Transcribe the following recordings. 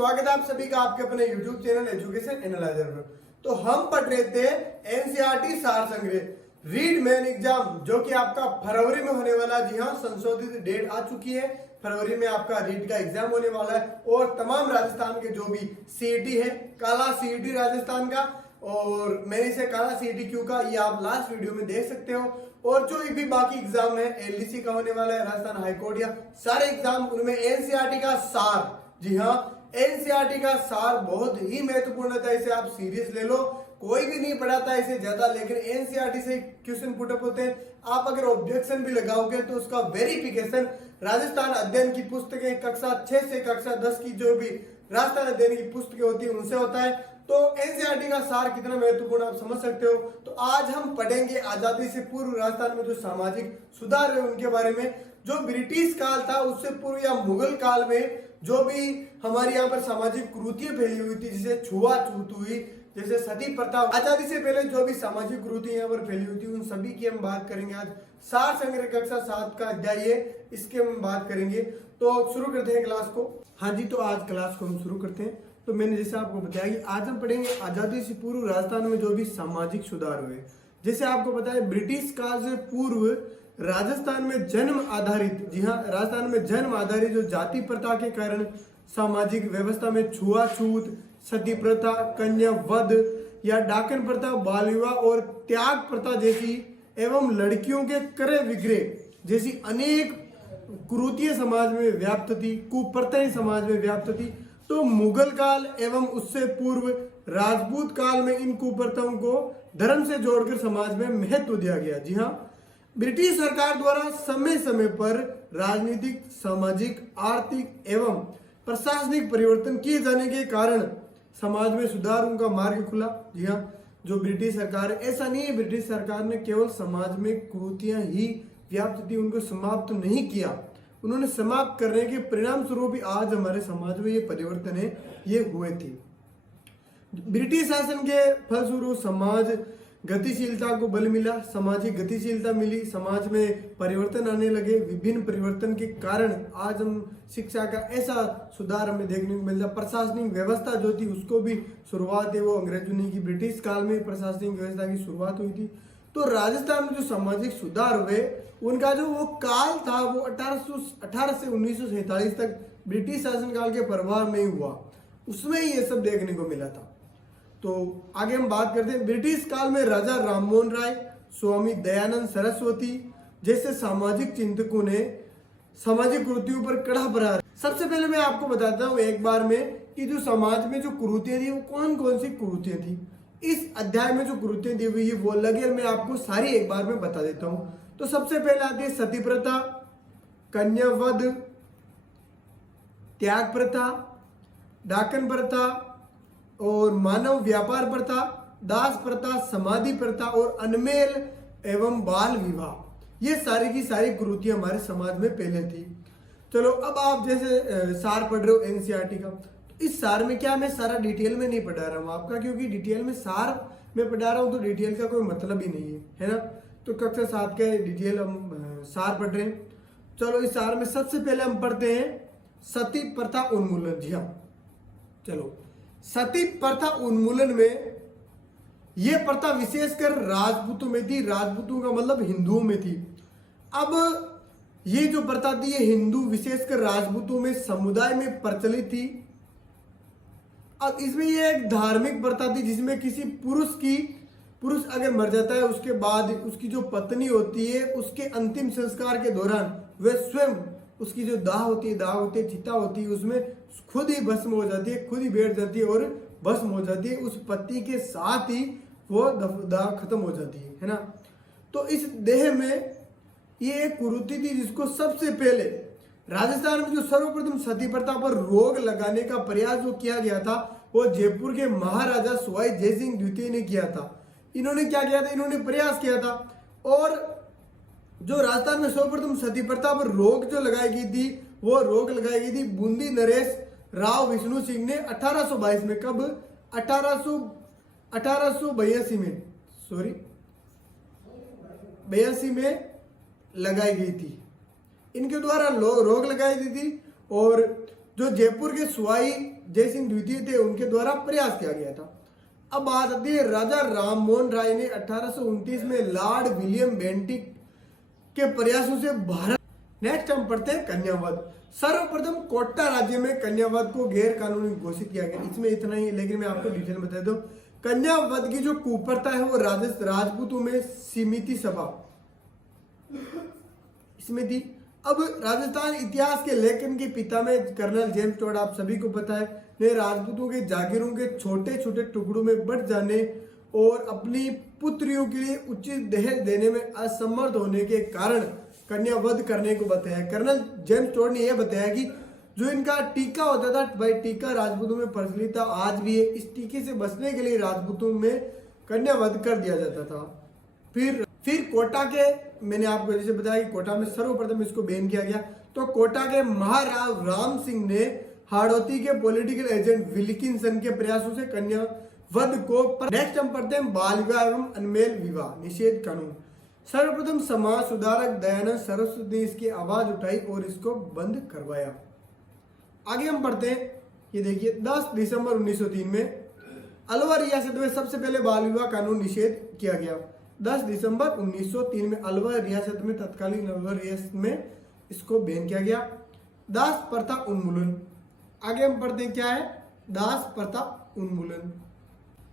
स्वागत है आप सभी का आपके अपने YouTube चैनल एजुकेशन एनालाइजर पर। तो हम पढ़ रहे थे एनसीईआरटी सार संग्रह रीड मेन एग्जाम जो कि आपका फरवरी में होने वाला। जी हाँ, संशोधित डेट आ चुकी है। फरवरी में आपका रीड का एग्जाम होने वाला है और तमाम राजस्थान के जो भी सीईटी है, काला सीईटी राजस्थान का, और मैंने इसे काला सीईटी क्यों का ये आप लास्ट वीडियो में देख सकते हो। और जो भी बाकी एग्जाम है, एलडीसी का होने वाला है, राजस्थान हाईकोर्ट, या सारे एग्जाम, उनमें एनसीईआरटी का सार, जी हाँ, एनसीईआरटी का सार बहुत ही महत्वपूर्ण था। इसे आप सीरियस ले लो, कोई भी नहीं पढ़ाता इसे ज्यादा, लेकिन एनसीईआरटी से क्वेश्चन पुट अप होते हैं। आप अगर ऑब्जेक्शन भी लगाओगे तो उसका वेरिफिकेशन राजस्थान अध्ययन की पुस्तकें कक्षा 6 से कक्षा 10 की जो भी राजस्थान अध्ययन की पुस्तकें होती है उनसे होता है। तो एनसीईआरटी का सार कितना महत्वपूर्ण आप समझ सकते हो। तो आज हम पढ़ेंगे आजादी से पूर्व राजस्थान में जो सामाजिक सुधार है उनके बारे में। जो ब्रिटिश काल था उससे पूर्व या मुगल काल में जो भी हमारे यहाँ पर सामाजिक कुरीतियां फैली हुई थी, जैसे छुआछूत हुई, जैसे सती प्रथा, आजादी से पहले जो भी सामाजिक कुरीतियां यहाँ पर फैली हुई थी उन सभी की हम बात करेंगे। आज सार संग्रह कक्षा 7 का अध्याय है, इसके हम बात करेंगे। तो शुरू करते हैं क्लास को। हाँ जी, तो आज क्लास को हम शुरू करते हैं। तो मैंने जैसे आपको बताया कि आज हम पढ़ेंगे आजादी से पूर्व राजस्थान में जो भी सामाजिक सुधार हुए। जैसे आपको पता है ब्रिटिश काल से पूर्व राजस्थान में जन्म आधारित, जी हाँ, राजस्थान में जन्म आधारित जो जाति प्रथा के कारण सामाजिक व्यवस्था में छुआछूत, सती प्रथा, कन्या वध या डाकन प्रथा, बाल विवाह और त्याग प्रथा जैसी एवं लड़कियों के क्रय विक्रय जैसी अनेक कुरीतियां समाज में व्याप्त थी, कुप्रथाएं समाज में व्याप्त थी। तो मुगल काल एवं उससे पूर्व राजपूत काल में इन कुप्रथाओं को धर्म से जोड़कर समाज में महत्व दिया गया। जी हाँ, ब्रिटिश सरकार द्वारा समय समय पर राजनीतिक, सामाजिक, आर्थिक एवं प्रशासनिक परिवर्तन किए जाने के कारण समाज में सुधार उनका मार्ग खुला। जी हाँ, जो ब्रिटिश सरकार, ऐसा नहीं है ब्रिटिश सरकार ने केवल समाज में कुरीतियां ही व्याप्त थी उनको समाप्त नहीं किया, उन्होंने समाप्त करने के परिणाम स्वरूप ही आज हमारे समाज में ये परिवर्तन है ये हुए थे। ब्रिटिश शासन के फलस्वरूप समाज गतिशीलता को बल मिला, सामाजिक गतिशीलता मिली, समाज में परिवर्तन आने लगे। विभिन्न परिवर्तन के कारण आज हम शिक्षा का ऐसा सुधार हमें देखने को मिलता। प्रशासनिक व्यवस्था जो थी उसको भी शुरुआत है वो अंग्रेजों ने की, ब्रिटिश काल में प्रशासनिक व्यवस्था की शुरुआत हुई थी। तो राजस्थान में जो सामाजिक सुधार हुए उनका जो वो काल था वो 1818 से 1947 तक ब्रिटिश शासन काल के प्रभाव में ही हुआ, उसमें ही ये सब देखने को मिला था। तो आगे हम बात करते हैं। ब्रिटिश काल में राजा राममोहन राय, स्वामी दयानंद सरस्वती जैसे सामाजिक चिंतकों ने सामाजिक कुरीतियों पर कड़ा प्रहार। सबसे पहले मैं आपको बताता हूँ एक बार में कि जो समाज में जो कुरीतियां थी वो कौन कौन सी कुरीतियां थी। इस अध्याय में जो कुरीतियां दी हुई है वो अलग है, मैं आपको सारी एक बार में बता देता हूँ। तो सबसे पहले आती है सती प्रथा, कन्या वध, त्याग प्रथा, डाकन प्रथा और मानव व्यापार प्रथा, दास प्रथा, समाधि प्रथा और अनमेल एवं बाल विवाह। ये सारी की सारी कुरीतियां हमारे समाज में पहले थी। चलो अब आप जैसे सार पढ़ रहे हो एनसीईआरटी का, तो इस सार में क्या, मैं सारा डिटेल में नहीं पढ़ा रहा हूँ आपका, क्योंकि डिटेल में सार में पढ़ा रहा हूँ तो डिटेल का कोई मतलब ही नहीं है ना। तो कक्षा 7 के डिटेल हम सार पढ़ रहे हैं। चलो इस सार में सबसे पहले हम पढ़ते हैं सती प्रथा उन्मूलन। जी हाँ, चलो सती प्रथा उन्मूलन में यह प्रथा विशेषकर राजपूतों में थी। राजपूतों का मतलब हिंदुओं में थी। अब ये जो प्रथा थी ये हिंदू विशेषकर राजपूतों में समुदाय में प्रचलित थी। अब इसमें ये एक धार्मिक प्रथा थी जिसमें किसी पुरुष अगर मर जाता है उसके बाद उसकी जो पत्नी होती है उसके अंतिम संस्कार के दौरान वह स्वयं उसकी जो दाह होती है, चिता होती है, उसमें खुद ही भस्म हो जाती है, खुद ही बैठ जाती है और भस्म हो जाती है। उस पति के साथ ही वो दाह खत्म हो जाती है ना। तो इस देह में ये एक कुरीति थी जिसको सबसे पहले राजस्थान में जो सर्वप्रथम सती प्रथा पर रोक लगाने का प्रयास जो किया गया था वो जयपुर के महाराजा सवाई जयसिंह द्वितीय ने किया था। इन्होंने क्या किया था, इन्होंने प्रयास किया था। और जो राजस्थान में सर्वप्रथम सती प्रथा पर रोक जो लगाई गई थी वो रोक लगाई गई थी बूंदी नरेश राव विष्णु सिंह ने 1822 में। कब? 1882 में, सॉरी 82 में लगाई गई थी। इनके द्वारा रोक लगाई गई थी। और जो जयपुर के सुहाई जय सिंह द्वितीय थे उनके द्वारा प्रयास किया गया था। अब बात आती है राजा राममोहन राय ने 1829 में लॉर्ड विलियम बेंटिक के प्रयासों से भारत। नेक्स्ट हम पढ़ते हैं कन्यावध। सर्वप्रथम कोटा राज्य में कन्यावध को गैर कानूनी घोषित किया गया। इसमें इतना ही, लेकिन मैं आपको डिटेल में बता दूं, कन्यावध की जो कुप्रथा है वो राजपूतों में सीमित सभा इसमें थी। अब राजस्थान इतिहास के लेखन के पिता में कर्नल जेम्स टोड, आप सभी को पता है, ने राजपूतों के जागीरों के छोटे छोटे टुकड़ों में बंट जाने और अपनी पुत्रियों के लिए उचित दहेज देने में असमर्थ होने के कारण कन्यावध करने को बताया। कर्नल जेम्स टोड ने यह बताया कि जो इनका टीका होता था, भाई टीका राजपूतों में प्रचलित था, आज भी है। इस टीके से बचने के लिए राजपूतों में कन्यावध कर दिया जाता था। फिर कोटा के, मैंने आपको जैसे बताया कि कोटा में सर्वप्रथम इसको बैन किया गया। तो कोटा के महाराव राम सिंह ने हाड़ौती के पॉलिटिकल एजेंट विल्किंसन के प्रयासों से कन्यावध को। नेक्स्ट हम पढ़ते हैं बाल विवाह एवं अनमेल विवाह निषेध कानून। सर्वप्रथम समाज सुधारक दयानंद सरस्वती ने इसकी आवाज उठाई और इसको बंद करवाया। आगे हम पढ़ते हैं, ये देखिए 10 दिसंबर 1903 में अलवर रियासत में सबसे पहले बाल विवाह कानून निषेध किया गया। 10 दिसंबर 1903 में अलवर रियासत में, तत्कालीन अलवर रियासत में इसको बैन किया गया। दास प्रथा उन्मूलन। आगे हम पढ़ते हैं क्या है, दास प्रथा उन्मूलन।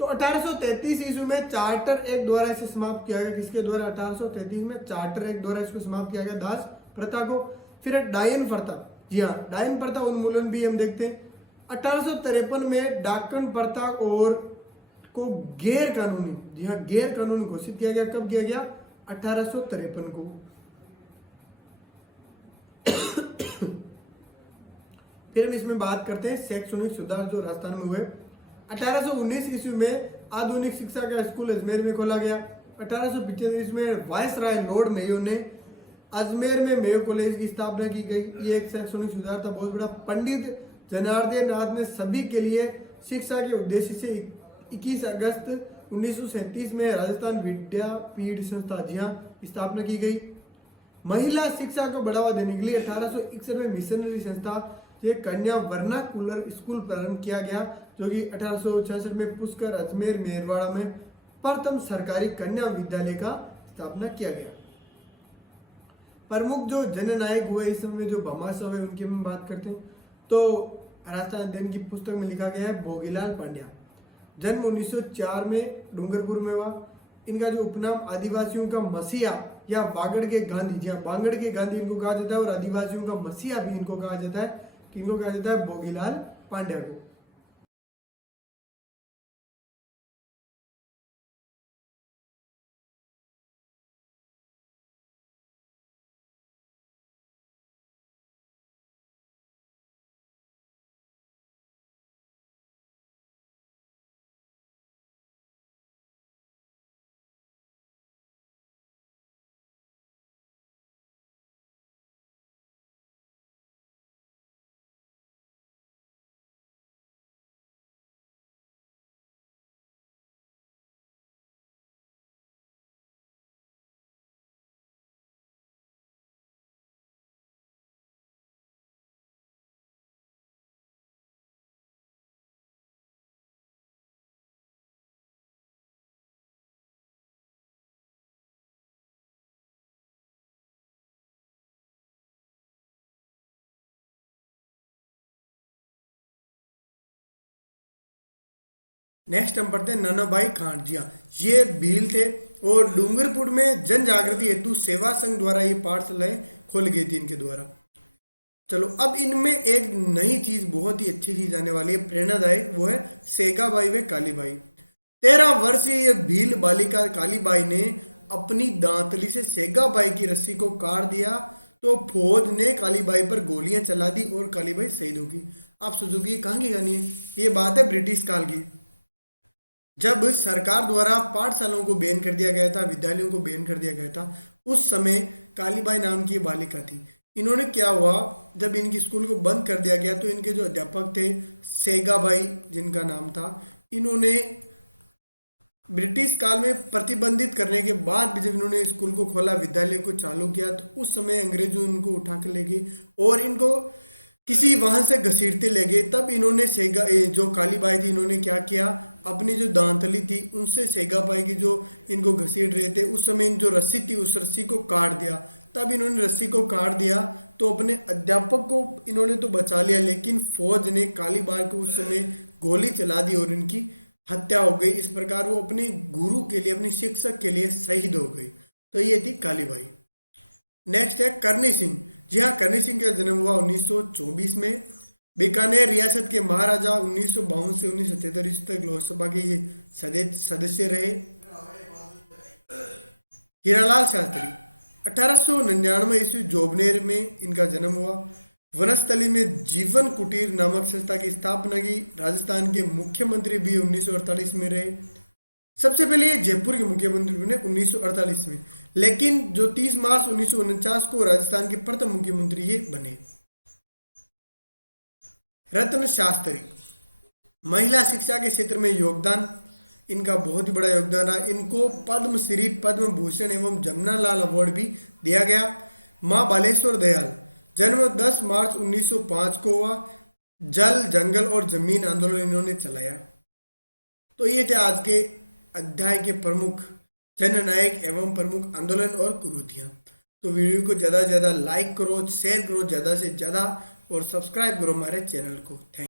तो 1833 ईस्वी में चार्टर एक्ट द्वारा इसे समाप्त किया गया। किसके द्वारा? 1833 में चार्टर एक्ट द्वारा इसको समाप्त किया गया दास प्रथा को। फिर डायन प्रथा, जी हाँ, डायन प्रथा उन्मूलन भी हम देखते हैं। 1853 में डाकन प्रथा और को गैर कानूनी, जी हाँ, गैर कानूनी घोषित किया गया। कब किया गया? 1853 को। फिर हम इसमें बात करते हैं शैक्षणिक सुधार जो राजस्थान में हुए। 1819 ईस्वी में आधुनिक शिक्षा का स्कूल अजमेर में खोला गया। 1875 में वायसराय लॉर्ड मेयो ने अजमेर में मेयो कॉलेज की स्थापना की गई। ये एक शैक्षणिक सुधार था बहुत बड़ा। पंडित जनार्दन नाथ ने सभी के लिए शिक्षा के उद्देश्य से 21 अगस्त 1937 में राजस्थान विद्यापीठ संस्था, जी हाँ, स्थापना की गई। महिला शिक्षा को बढ़ावा देने के लिए 1861 में मिशनरी संस्था ये कन्या वर्नाकुलर स्कूल प्रारंभ किया गया, जो कि 1866 में पुष्कर अजमेर मेरवाड़ा में प्रथम सरकारी कन्या विद्यालय का स्थापना किया गया। प्रमुख जो जननायक हुए इस समय जो भामाशाह है उनकी हम बात करते हैं। तो राजस्थान अध्ययन की पुस्तक में लिखा गया है भोगीलाल पांड्या। जन्म 1904 में डूंगरपुर में हुआ। इनका जो उपनाम आदिवासियों का मसीहा या बागड़ के गांधी, जी हाँ, बागड़ के गांधी इनको कहा जाता है, और आदिवासियों का मसीहा भी इनको कहा जाता है। किनको कहा जाता है? भोगीलाल पांड्या को। नेक्स्ट हम पढ़ते हैं नानाभाई खांड। जी हाँ, ये भील थे और डूंगरपुर में जन जागृति हेतु सेवा संघ द्वारा ये पाठशालाएं खोली गई थी इनके द्वारा। चलो अब इनमें एक नई चीज, बहुत ही अच्छी चीज आने वाली है, प्रेरणादायक, वो है सेगाबाई व कालीबाई। 13 वर्षीय ये भील बालिका कालीबाई ने अपनी दांतली से सेगाबाई की रस्सी को काट दिया तो फौज ने कालीबाई पर गोलियां चला दी और कालीबाई शहीद होगी। आप सोचोगे कहाँ की कहानी है? ये बात है ब्रिटिश काल की, जब सरकार द्वारा पाठशालाओं को बैन कर दिया गया था, विद्यालयों को बैन कर दिया गया था। उस समय कालीबाई नाम की बालिका थी। इन्होंने क्या हुआ, जब इनकी स्कूल को बंद कर दिया गया तो इनके जो अध्यापक थे सेगाबाई जिनका नाम था, इन्होंने ब्रिटिश काल में प्रतिबंधित करने के बाद भी जब इन्होंने स्कूल को खोला, विद्यालय को चालू किया, तो उस समय अंग्रेजों इनको उठा कर ले गए और इनको किसी वाहन से घसीटते ले गए, तब इन्होंने जो काली बाई थी, इन्होंने क्या किया, अपनी जो दांतली थी उनसे सेगा बाई की जो इनको घसीट रहे थे उस समय इन जो रस्सी थी उस रस्सी को काट दिया। तब इन्होंने रस्सी को काट दिया तो अपने अध्यापक को इन्होंने तो बचा लिया, लेकिन फौज ने काली बाई को उस समय गोली चला दी और इनकी हत्या हो गई। इस प्रकार वो अपने गुरु के लिए, अपने शिक्षक के लिए शहीद हो गई। तो ये थी काली बाई। नेक्स्ट है करनी सिंह। जी हाँ, करनी सिंह का जन्म हुआ 1924 में। बीकानेर रियासत के महाराजा 1952 से 1977 तक लोकसभा के ये सदस्य रहे। हीरालाल शास्त्री 1899 ईस्वी जोबनेर में इनका जन्म हुआ। वनस्थली में जीवन कुटीर नामक संस्था की स्थापना की। राजस्थान के मुख्यमंत्री भी 1948 में रहे। सबसे पहले ये जयपुर के मुख्यमंत्री बने 1948 में, लेकिन जो 30 मार्च 1949 को राजस्थान के प्रथम मुख्यमंत्री ये बने। रत्न शास्त्री, महिला शिक्षा के क्षेत्र में योगदान इनका बहुत ही बड़ा योगदान रहा। इनको पद्मश्री, पद्म भूषण एवं जमनालाल अवार्ड भी दिया गया। मां बालेश्वर दयाल, जन्म 10 मार्च 1905 को हुआ। जल, जंगल और जमीन आंदोलन इन्होंने चलाया। तो ये थे आज के अध्याय के प्रमुख जननायक एवं प्रमुख आंदोलन और कुरीतियां। तो वीडियो को ज़्यादा से ज़्यादा लाइक करो, शेयर करो ज़्यादा से ज़्यादा और सब्सक्राइब करो हमारे चैनल को। थैंक